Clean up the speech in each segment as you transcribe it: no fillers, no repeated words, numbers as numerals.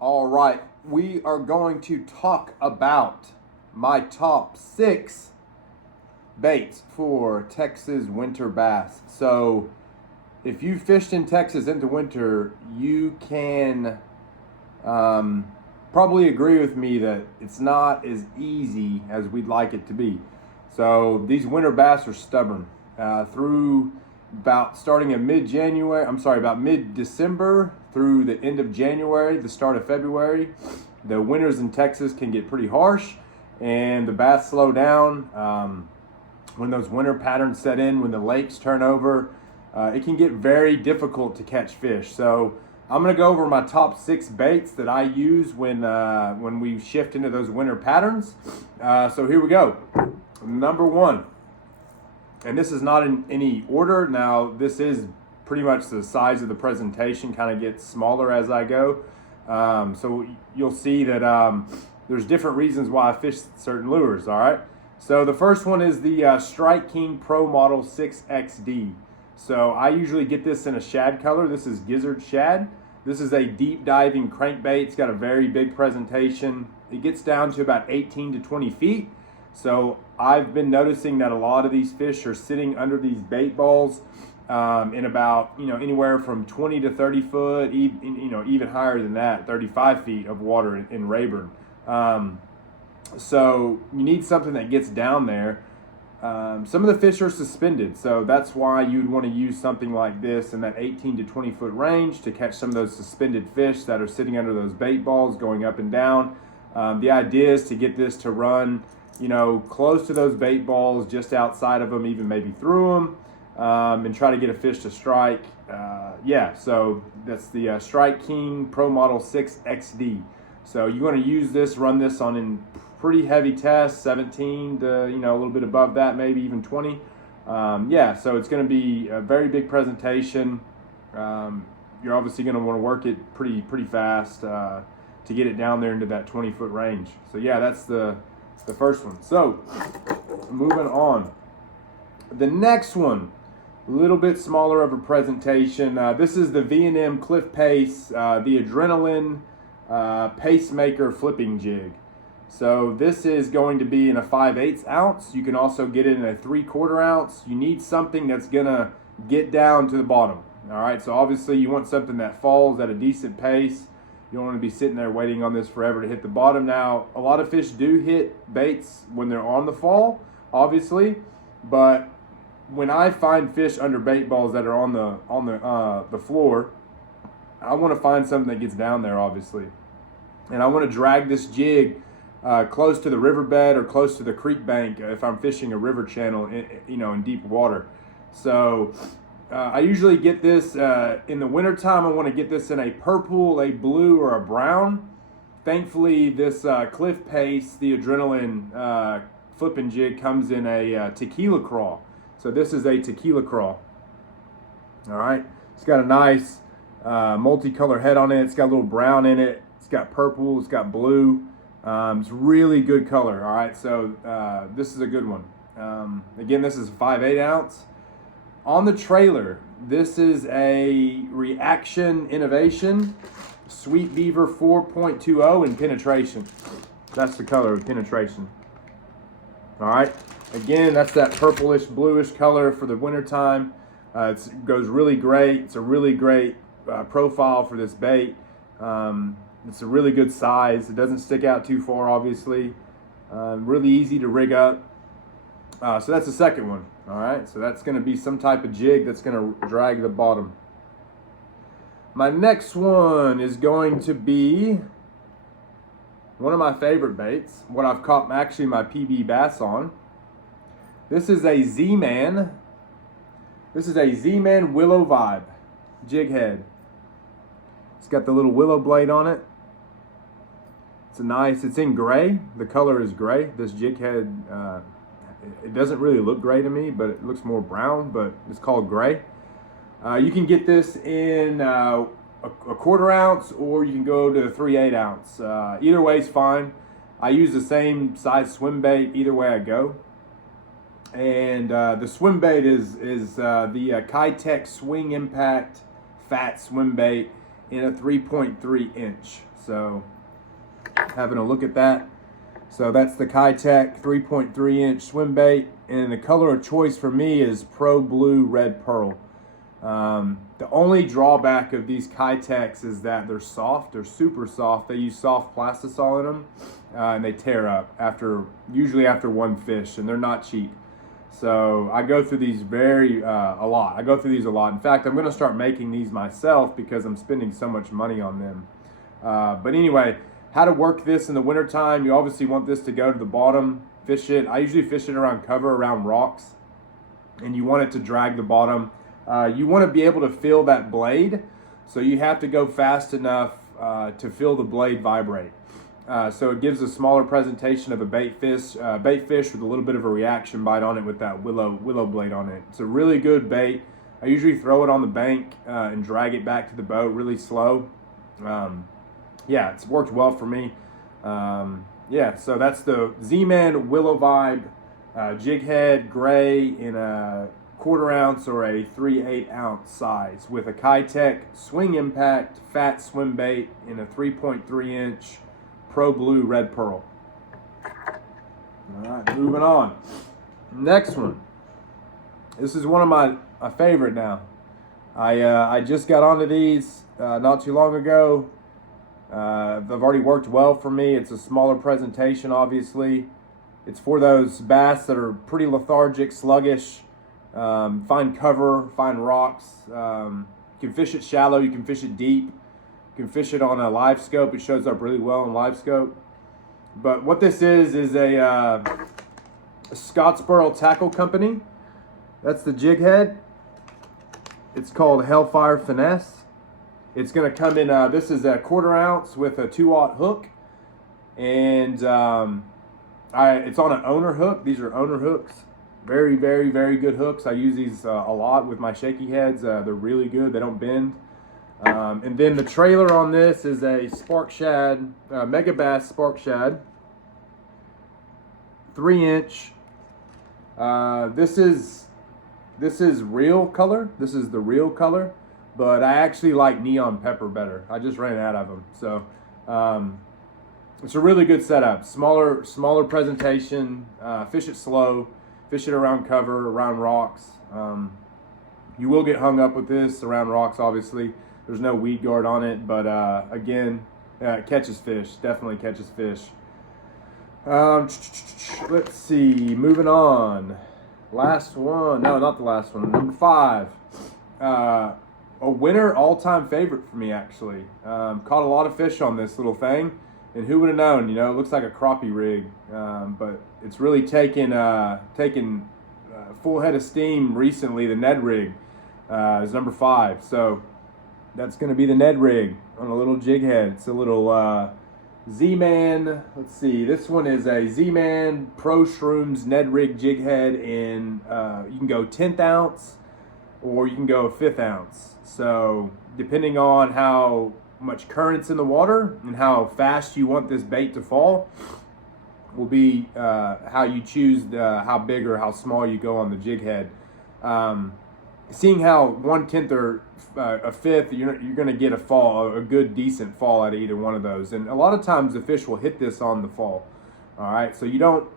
All right, we are going to talk about my top 6 baits for Texas winter bass. So, if you fished in Texas into winter, you can probably agree with me that it's not as easy as we'd like it to be. So, these winter bass are stubborn. Through about starting in about mid-December through the end of January, the start of February, the winters in Texas can get pretty harsh and the bass slow down. When those winter patterns set in, when the lakes turn over, it can get very difficult to catch fish. So I'm going to go over my top 6 baits that I use when we shift into those winter patterns. So here we go. Number 1. And this is not in any order. Now, this is pretty much the size of the presentation, kind of gets smaller as I go. So you'll see that there's different reasons why I fish certain lures, all right? So the first one is the Strike King Pro Model 6XD. So I usually get this in a shad color. This is Gizzard shad. This is a deep diving crankbait. It's got a very big presentation. It gets down to about 18 to 20 feet. So I've been noticing that a lot of these fish are sitting under these bait balls in about, anywhere from 20 to 30 foot, even higher than that, 35 feet of water in Rayburn. So you need something that gets down there. Some of the fish are suspended, so that's why you'd want to use something like this in that 18 to 20 foot range to catch some of those suspended fish that are sitting under those bait balls going up and down. The idea is to get this to run close to those bait balls, just outside of them, even maybe through them, and try to get a fish to strike. So that's the Strike King Pro Model 6XD. So you want to use this, run this on in pretty heavy tests, 17 to, a little bit above that, maybe even 20. So it's going to be a very big presentation. You're obviously going to want to work it pretty fast to get it down there into that 20 foot range. So yeah, that's the first one. So moving on, the next one, a little bit smaller of a presentation. This is the V&M Cliff Pace, the Adrenaline Pacemaker flipping jig. So this is going to be in a 5/8 ounce. You can also get it in a 3/4 ounce. You need something that's gonna get down to the bottom. All right, so obviously you want something that falls at a decent pace. You don't want to be sitting there waiting on this forever to hit the bottom. Now, a lot of fish do hit baits when they're on the fall, obviously, but when I find fish under bait balls that are on the floor, I want to find something that gets down there, obviously, and I want to drag this jig close to the riverbed or close to the creek bank if I'm fishing a river channel, in deep water. So I usually get this in the wintertime. I want to get this in a purple, a blue, or a brown. Thankfully, this Cliff Pace, the Adrenaline flipping jig, comes in a Tequila Craw. So this is a Tequila Craw. All right, it's got a nice multicolor head on it. It's got a little brown in it. It's got purple. It's got blue. It's really good color. All right, so this is a good one. Again, this is a 5/8 ounce. On the trailer, this is a Reaction Innovation Sweet Beaver 4.20 in penetration. That's the color of penetration. All right, again, that's that purplish bluish color for the wintertime. It goes really great. It's a really great profile for this bait. It's a really good size. It doesn't stick out too far, obviously. Really easy to rig up. So that's the second one. All right, so that's going to be some type of jig that's going to drag the bottom. My next one is going to be one of my favorite baits, what I've caught actually my PB bass on. This is a Z-Man. This is a Z-Man Willowvibe jig head. It's got the little willow blade on it. It's in gray. The color is gray. This jig head, it doesn't really look gray to me, but it looks more brown, but it's called gray. You can get this in a 1/4 ounce, or you can go to 3/8 ounce. Either way is fine. I use the same size swim bait either way I go. And the swim bait is the Keitech Swing Impact Fat Swim Bait. in a 3.3 inch. So having a look at that. So that's the Keitech 3.3 inch swim bait, and the color of choice for me is Pro Blue Red Pearl. The only drawback of these Keitechs is that they're soft. They're super soft. They use soft plastisol in them, and they tear up usually after one fish, and they're not cheap. So I go through these a lot. I go through these a lot. In fact, I'm going to start making these myself because I'm spending so much money on them. But anyway, how to work this in the wintertime. You obviously want this to go to the bottom, fish it. I usually fish it around cover, around rocks, and you want it to drag the bottom. You want to be able to feel that blade, so you have to go fast enough to feel the blade vibrate. So it gives a smaller presentation of a bait fish with a little bit of a reaction bite on it with that willow blade on it. It's a really good bait. I usually throw it on the bank and drag it back to the boat really slow. Yeah, it's worked well for me. Yeah, so that's the Z-Man Willowvibe jig head gray in a 1/4 ounce or a 3/8 ounce size with a Keitech Swing Impact fat swim bait in a 3.3 inch Pro Blue Red Pearl. All right, moving on. Next one. This is one of my favorite now. I just got onto these not too long ago. They've already worked well for me. It's a smaller presentation, obviously. It's for those bass that are pretty lethargic, sluggish, find cover, find rocks. You can fish it shallow, you can fish it deep. You can fish it on a live scope. It shows up really well on live scope. But what this is a Scottsboro Tackle Company. That's the jig head. It's called Hellfire Finesse. It's going to come in, this is a 1/4 ounce with a 2/0 hook. And it's on an owner hook. These are owner hooks. Very, very, very good hooks. I use these a lot with my shaky heads. They're really good. They don't bend. And then the trailer on this is a Sparkshad, Megabass Sparkshad. 3-inch. This is real color. This is the real color. But I actually like neon pepper better. I just ran out of them. So it's a really good setup. Smaller presentation. Fish it slow. Fish it around cover, around rocks. You will get hung up with this around rocks, obviously. There's no weed guard on it. But again, it catches fish. Definitely catches fish. Let's see. Moving on. Last one. No, not the last one. Number 5. A winter all-time favorite for me, actually. Caught a lot of fish on this little thing, and who would have known? You know, it looks like a crappie rig, but it's really taken full head of steam recently. The Ned rig is number 5, so that's going to be the Ned rig on a little jig head. It's a little Z-Man. Let's see. This one is a Z-Man Pro Shroomz Ned rig jig head, and you can go 10th ounce or you can go 1/5 ounce. So depending on how much current's in the water and how fast you want this bait to fall will be how you choose how big or how small you go on the jig head. Seeing how 1/10 or a 1/5, you're going to get a good decent fall out of either one of those. And a lot of times the fish will hit this on the fall. All right, so you don't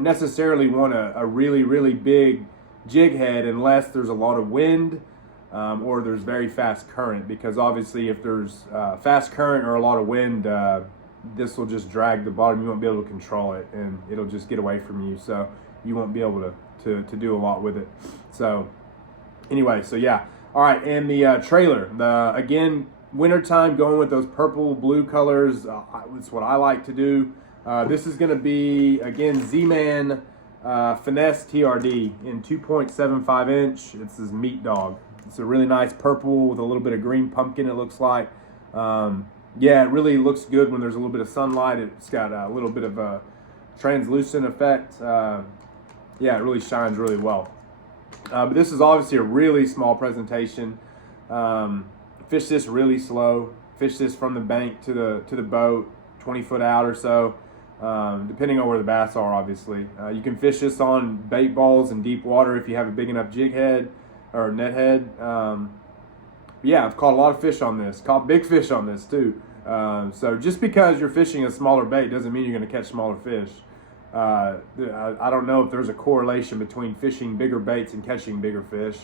necessarily want a really, really big jig head unless there's a lot of wind or there's very fast current, because obviously if there's fast current or a lot of wind, this will just drag the bottom. You won't be able to control it, and it'll just get away from you, so you won't be able to do a lot with it. So anyway, so yeah. All right, and the trailer, again, wintertime, going with those purple blue colors. That's what I like to do. This is going to be, again, Z-Man Finesse TRD in 2.75 inch. It's this meat dog. It's a really nice purple with a little bit of green pumpkin, it looks like. Yeah, it really looks good when there's a little bit of sunlight. It's got a little bit of a translucent effect. Yeah, it really shines really well. But this is obviously a really small presentation. Fish this really slow. Fish this from the bank to the boat, 20 foot out or so. Depending on where the bass are, obviously. You can fish this on bait balls in deep water if you have a big enough jig head or net head. yeah, I've caught a lot of fish on this. Caught big fish on this too. So just because you're fishing a smaller bait doesn't mean you're going to catch smaller fish. I don't know if there's a correlation between fishing bigger baits and catching bigger fish.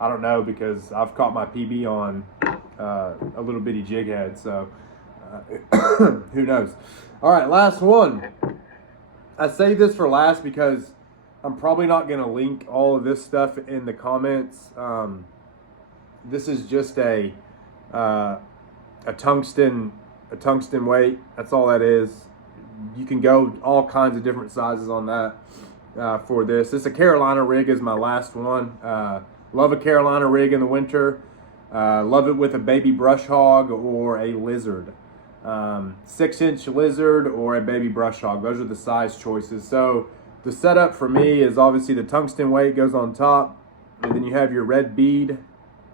I don't know, because I've caught my PB on a little bitty jig head, so who knows. All right, last one. I say this for last because I'm probably not going to link all of this stuff in the comments. This is just a tungsten weight. That's all that is. You can go all kinds of different sizes on that for this. This is a Carolina rig is my last one. Love a Carolina rig in the winter. Love it with a baby brush hog or a lizard. 6-inch lizard or a baby brush hog. Those are the size choices. So the setup for me is obviously the tungsten weight goes on top, and then you have your red bead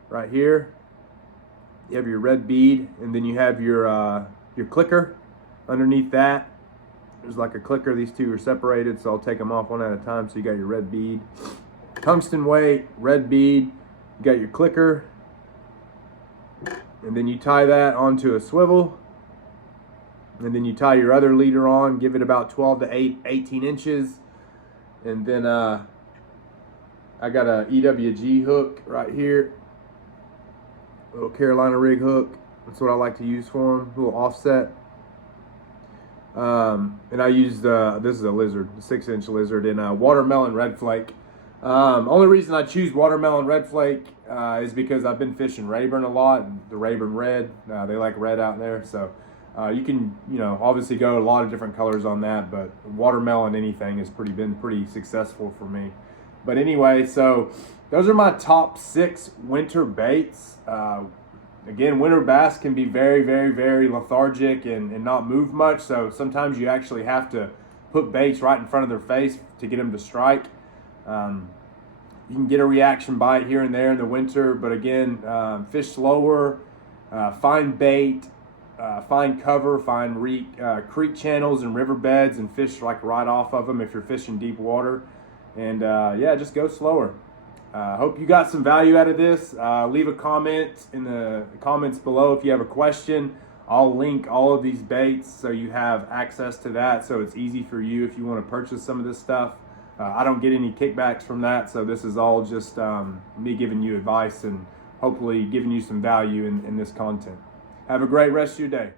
right here. You have your red bead, and then you have your clicker underneath that. There's like a clicker. These two are separated, so I'll take them off one at a time. So you got your red bead, tungsten weight, red bead. You got your clicker, and then you tie that onto a swivel, and then you tie your other leader on. Give it about 12 to 18 inches, and then I got a EWG hook right here, little Carolina rig hook. That's what I like to use for them. A little offset. And I used, this is a lizard, a 6-inch lizard in a watermelon red flake. Only reason I choose watermelon red flake is because I've been fishing Rayburn a lot, the Rayburn red. They like red out there, so you can, obviously go a lot of different colors on that, but watermelon anything has been pretty successful for me. But anyway, so those are my top 6 winter baits. Again, winter bass can be very, very, very lethargic and not move much. So sometimes you actually have to put baits right in front of their face to get them to strike. You can get a reaction bite here and there in the winter, but again, fish slower, find bait, find cover, find creek channels and riverbeds, and fish like right off of them if you're fishing deep water. And yeah, just go slower. Hope you got some value out of this. Leave a comment in the comments below if you have a question. I'll link all of these baits so you have access to that, so it's easy for you if you want to purchase some of this stuff. I don't get any kickbacks from that, so this is all just me giving you advice and hopefully giving you some value in this content. Have a great rest of your day.